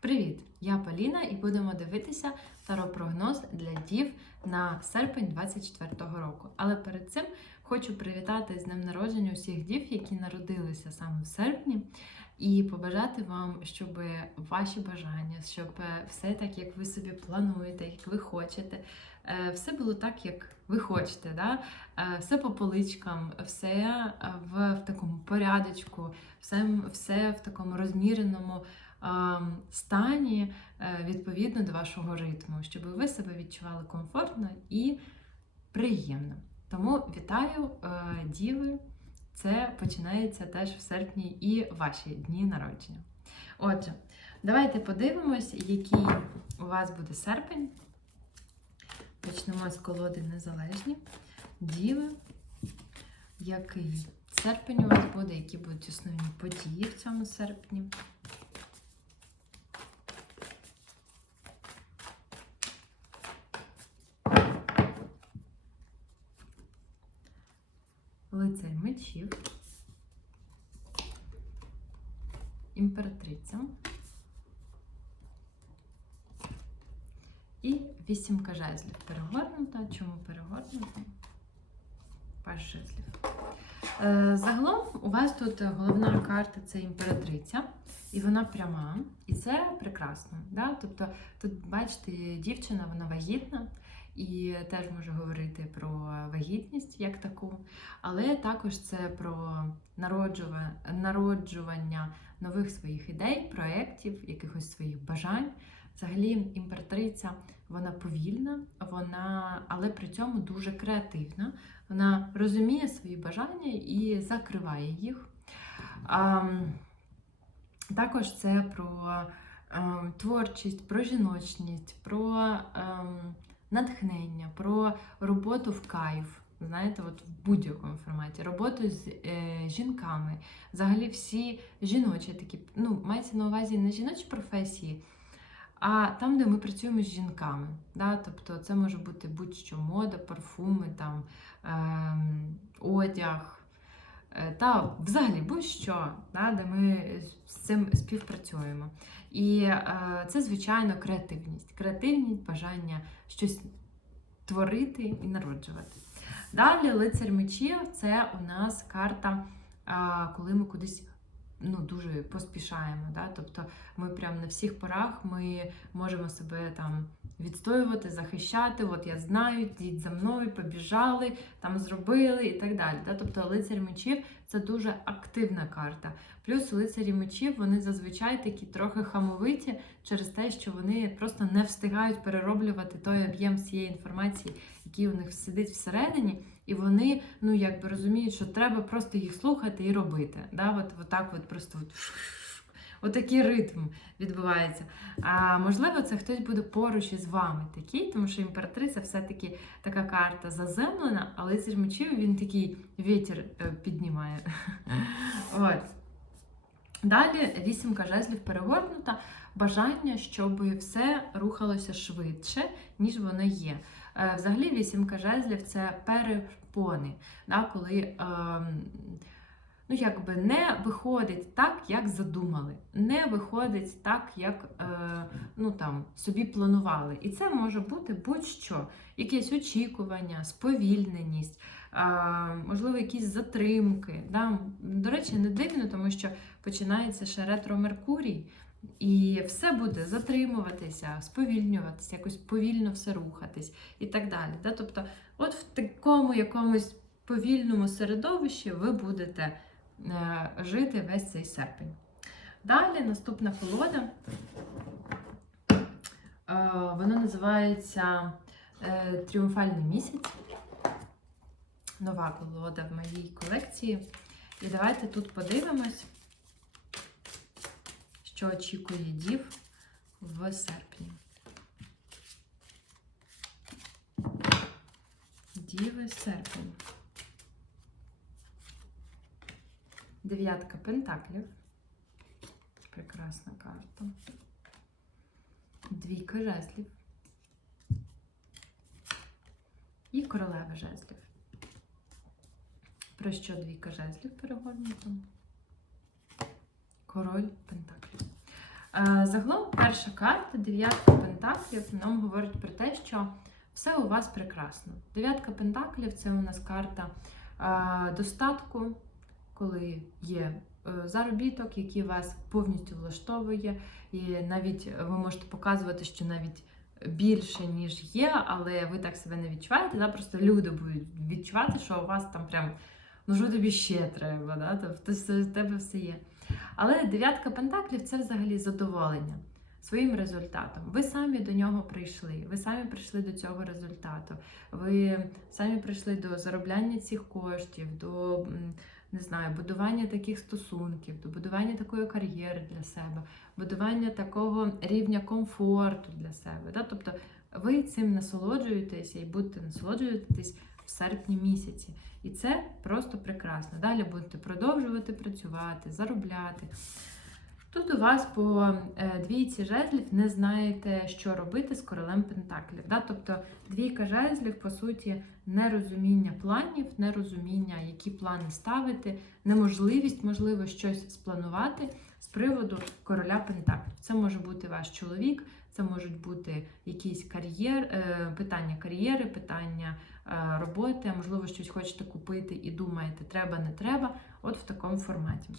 Привіт! Я Поліна і будемо дивитися таро-прогноз для дів на серпень 24-го року. Але перед цим хочу привітати з днем народження усіх дів, які народилися саме в серпні, і побажати вам, щоб ваші бажання, щоб е, все так, як ви собі плануєте, як ви хочете, е, все було так, як ви хочете. Да? Е, Все по поличкам, все в, такому порядочку, все, все в такому розміреному стані е, відповідно до вашого ритму, щоб ви себе відчували комфортно і приємно. Тому вітаю, е, діви! Це починається теж в серпні і ваші дні народження. Отже, давайте подивимось, який у вас буде серпень. Почнемо з колоди Незалежні. Діви, який серпень у вас буде, які будуть основні події в цьому серпні. Лицарь мечів, імператриця і вісімка жезлів. Перегорнута. Чому перегорнута? Паш жезлів. Загалом у вас тут головна карта це імператриця, і вона пряма, і це прекрасно. Да? Тобто, тут, бачите, дівчина, вона вагітна, і теж може говорити про вагітність як таку, але також це про народжування нових своїх ідей, проєктів, якихось своїх бажань. Взагалі, імператриця вона повільна, вона, але при цьому дуже креативна. Вона розуміє свої бажання і закриває їх. А, також це про ем, творчість, про жіночність, про ем, натхнення, про роботу в кайф. Знаєте, от в будь-якому форматі, роботу з е, жінками, взагалі всі жіночі такі, ну, мається на увазі не жіночі професії, а там, де ми працюємо з жінками. Да? Тобто це може бути будь-що мода, парфуми, там, е, одяг. Е, Та взагалі будь-що, да, де ми з цим співпрацюємо. І е, це, звичайно, креативність. Креативність, бажання щось творити і народжувати. Далі лицар мечів це у нас карта, а, коли ми кудись ну, дуже поспішаємо. Да? Тобто ми прямо на всіх порах ми можемо себе там відстоювати, захищати. От я знаю, йдіть за мною, побіжали, там зробили і так далі. Да? Тобто лицар мечів це дуже активна карта. Плюс лицарі мечів вони зазвичай такі трохи хамовиті через те, що вони просто не встигають перероблювати той об'єм всієї інформації, який у них сидить всередині, і вони ну якби розуміють, що треба просто їх слухати і робити. Да? От, от так от просто от, Отакий ритм відбувається. А можливо, це хтось буде поруч із вами такий, тому що імператриця все-таки така карта заземлена, але лицар мечів він такий вітер е, піднімає. От. Далі вісімка жезлів перегорнута, бажання, щоб все рухалося швидше, ніж воно є. Е, Взагалі, вісімка жезлів це перепони, да, коли ем, ну, якби не виходить так, як задумали, не виходить так, як е, ну, там, собі планували. І це може бути будь-що, якесь очікування, сповільненість. е, Можливо, якісь затримки. Да? До речі, не дивно, тому що починається ще ретро Меркурій, і все буде затримуватися, сповільнюватися, якось повільно все рухатись і так далі. Да? Тобто, от в такому якомусь повільному середовищі ви будете жити весь цей серпень. Далі наступна колода. Е, Вона називається е, Тріумфальний місяць. Нова колода в моїй колекції. І давайте тут подивимось, що очікує дів в серпні. Діви серпень. Дев'ятка пентаклів. Прекрасна карта. Двійка жезлів. І королева жезлів. Про що двійка жезлів перегорнута? Король Пентаклів. Е, Загалом, перша карта, дев'ятка пентаклів, нам говорить про те, що все у вас прекрасно. Дев'ятка пентаклів це у нас карта е, достатку, коли є е, заробіток, який вас повністю влаштовує, і навіть ви можете показувати, що навіть більше, ніж є, але ви так себе не відчуваєте. Да? Просто люди будуть відчувати, що у вас там прям, ну що тобі ще треба, да? тобто в тебе все є. Але дев'ятка пентаклів це взагалі задоволення своїм результатом. Ви самі до нього прийшли, ви самі прийшли до цього результату. Ви самі прийшли до заробляння цих коштів, до не знаю, будування таких стосунків, до будування такої кар'єри для себе, будування такого рівня комфорту для себе. Да? Тобто ви цим насолоджуєтеся і будете насолоджуватись в серпні місяці. І це просто прекрасно. Далі будете продовжувати працювати, заробляти. Тут у вас по е, двійці жезлів не знаєте, що робити з королем Пентаклів. Да? Тобто двійка жезлів, по суті, нерозуміння планів, нерозуміння, які плани ставити, неможливість, можливо, щось спланувати з приводу короля Пентаклів. Це може бути ваш чоловік, це можуть бути якісь кар'єр, е, питання кар'єри, питання е, роботи, можливо, щось хочете купити і думаєте, треба, не треба. От в такому форматі.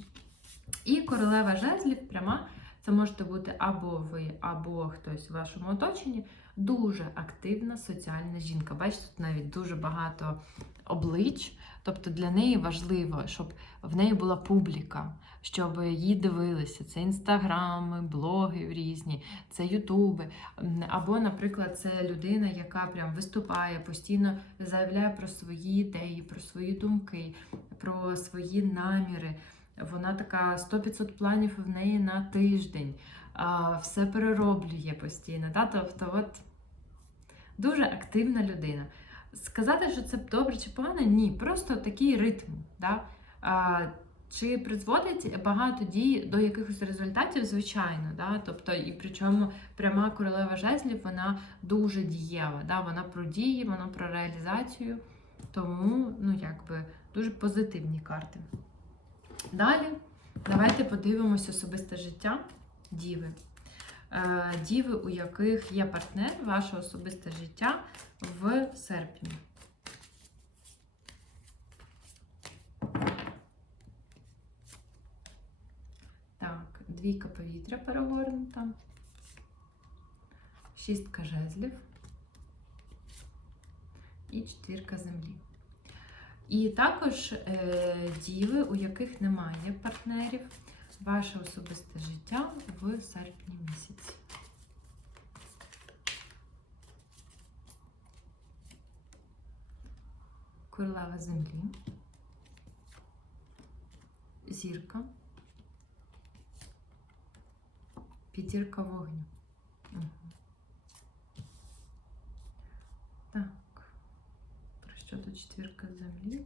І королева жезлів пряма. Це можете бути або ви, або хтось в вашому оточенні. Дуже активна соціальна жінка. Бачите, тут навіть дуже багато облич. Тобто для неї важливо, щоб в неї була публіка, щоб її дивилися. Це інстаграми, блоги різні, це ютуби. Або, наприклад, це людина, яка прям виступає, постійно заявляє про свої ідеї, про свої думки, про свої наміри. Вона така 100-500 планів в неї на тиждень, все перероблює постійно. Да? Тобто, от дуже активна людина. Сказати, що це добре чи погано, ні, просто такий ритм. Да? А, чи призводить багато дій до якихось результатів? Звичайно, да? тобто, і причому пряма королева жезлів вона дуже дієва. Да? Вона про дії, вона про реалізацію. Тому, ну, якби, дуже позитивні карти. Далі давайте подивимось особисте життя Діви. Е, Діви, у яких є партнер, ваше особисте життя в серпні. Так, двійка повітря перегорнута, шістка жезлів і четвірка землі. І також е, діви, у яких немає партнерів, ваше особисте життя в серпні місяці. Королева землі, зірка, п'ятірка вогню. Угу. Так. Тут четвірка землі?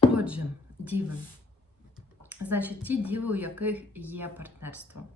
Отже, діви. Значить, ті діви, у яких є партнерство.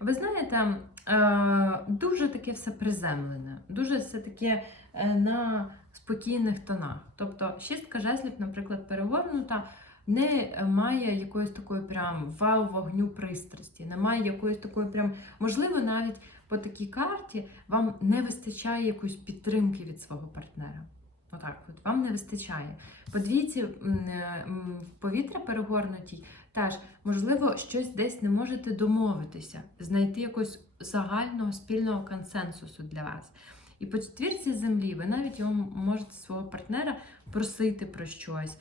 Ви знаєте, е, дуже таке все приземлене, дуже все таке е, на спокійних тонах. Тобто, шістка жезлів, наприклад, перегорнута, не має якоїсь такої прям вау вогню пристрасті, немає якоїсь такої прям, можливо, навіть по такій карті вам не вистачає якоїсь підтримки від свого партнера. Отак, от вам не вистачає. По двійці м, повітря перегорнутій, теж, можливо, щось десь не можете домовитися, знайти якогось загального спільного консенсусу для вас. І по четвірці землі ви навіть його можете свого партнера просити про щось.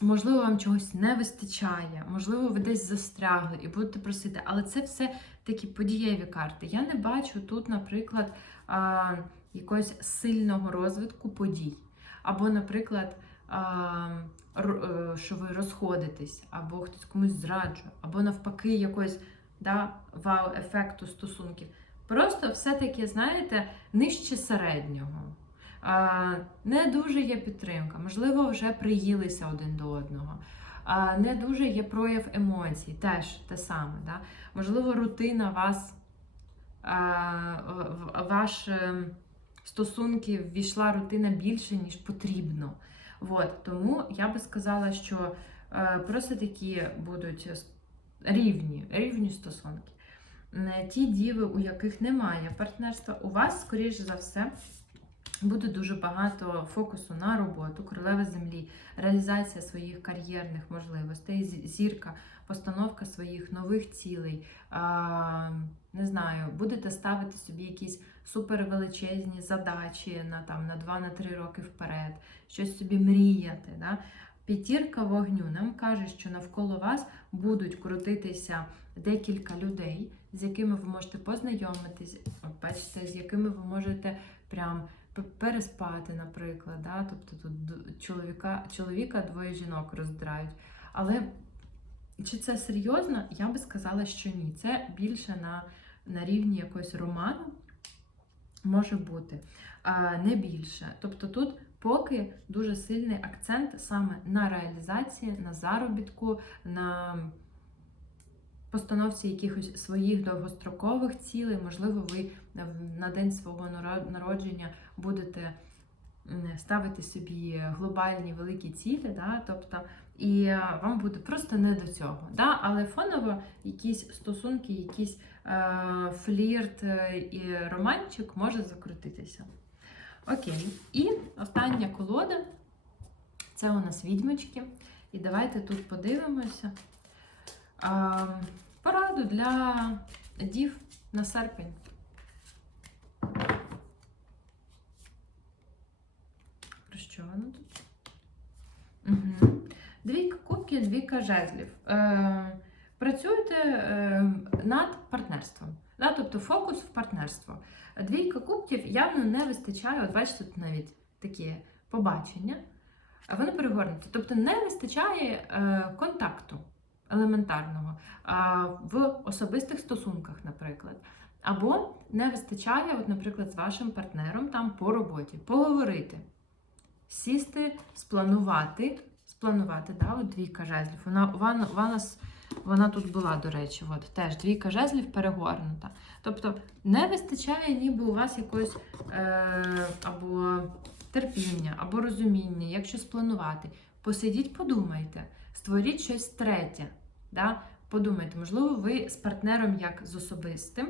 Можливо, вам чогось не вистачає, можливо, ви десь застрягли і будете просити, але це все такі подієві карти. Я не бачу тут, наприклад, а, якогось сильного розвитку подій. Або, наприклад, а, е, що ви розходитесь, або хтось комусь зраджує, або навпаки, якогось да, вау-ефекту стосунків. Просто все-таки, знаєте, нижче середнього. Не дуже є підтримка, можливо, вже приїлися один до одного. Не дуже є прояв емоцій, теж те саме. Да? Можливо, рутина вас ваш е, стосунки ввійшла рутина більше, ніж потрібно. От, тому я би сказала, що е, просто такі будуть рівні, рівні стосунки. Ті діви, у яких немає партнерства, у вас, скоріш за все, буде дуже багато фокусу на роботу, королева землі, реалізація своїх кар'єрних можливостей, зірка, постановка своїх нових цілей. Не знаю, будете ставити собі якісь супервеличезні задачі на там на 2-3 роки вперед, щось собі мріяти. Да? П'ятірка вогню нам каже, що навколо вас будуть крутитися декілька людей, з якими ви можете познайомитись, бачите, з якими ви можете прям переспати, наприклад. Да? Тобто тут чоловіка, чоловіка двоє жінок роздирають. Але чи це серйозно? Я би сказала, що ні. Це більше на, на рівні якогось роману може бути, а не більше. Тобто тут поки дуже сильний акцент саме на реалізації, на заробітку, на постановці якихось своїх довгострокових цілей. Можливо, ви на день свого народження будете ставити собі глобальні великі цілі, да? тобто, і е, вам буде просто не до цього. Да? Але фоново якісь стосунки, якийсь е, флірт е, і романчик може закрутитися. Окей. І остання колода це у нас відьмочки. І давайте тут подивимося. Пораду для дів на серпень. Про що воно тут? Угу. Двійка кубків, двійка жезлів. Е, працюйте е, над партнерством. Да? Тобто фокус в партнерство. Двійка кубків явно не вистачає. От бачите, тут навіть такі побачення. А Воно перегорнуте. Тобто не вистачає е, контакту елементарного в особистих стосунках, наприклад. Або не вистачає, от, наприклад, з вашим партнером там по роботі, поговорити, сісти, спланувати, спланувати, да, от двійка жезлів. Вона, вона, вона, вона тут була, до речі, от, теж двійка жезлів перегорнута. Тобто не вистачає ніби у вас якогось е, або терпіння, або розуміння, як щось планувати. Посидіть, подумайте, створіть щось третє. Да? Подумайте, можливо, ви з партнером як з особистим,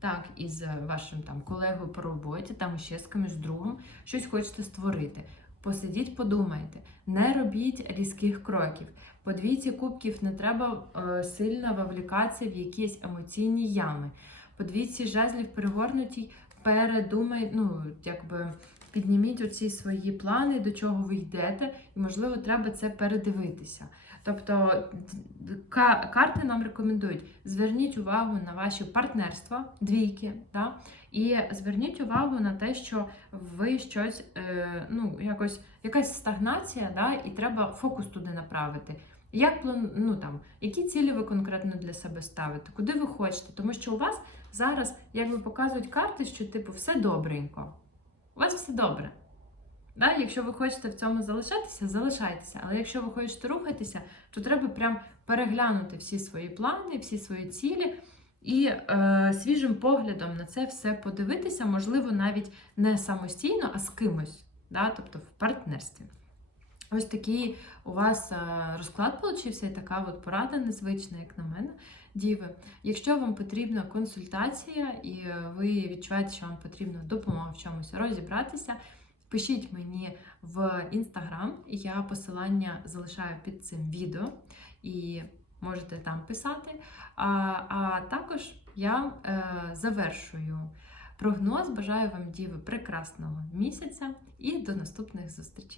так, і з вашим там колегою по роботі, там ще з кимось другом, щось хочете створити. Посидіть, подумайте, не робіть різких кроків. По двійці кубків не треба е, сильно вовлікатися в якісь емоційні ями. По двійці жезлів перегорнутій передумай, ну, якби підніміть оці свої плани, до чого ви йдете, і, можливо, треба це передивитися. Тобто карти нам рекомендують: зверніть увагу на ваші партнерства, двійки, да? і зверніть увагу на те, що ви щось, е, ну, якось, якась стагнація, да? і треба фокус туди направити. Як ну там, які цілі ви конкретно для себе ставите, куди ви хочете? Тому що у вас зараз, якби показують карти, що типу все добренько. У вас все добре. Да? Якщо ви хочете в цьому залишатися, залишайтеся. Але якщо ви хочете рухатися, то треба прям переглянути всі свої плани, всі свої цілі і е, свіжим поглядом на це все подивитися, можливо, навіть не самостійно, а з кимось, да? тобто в партнерстві. Ось такий у вас е, розклад получився, і така от порада незвична, як на мене, діви. Якщо вам потрібна консультація і ви відчуваєте, що вам потрібна допомога в чомусь розібратися, пишіть мені в інстаграм, я посилання залишаю під цим відео і можете там писати. А, а також я е, завершую прогноз. Бажаю вам діви прекрасного місяця і до наступних зустрічей.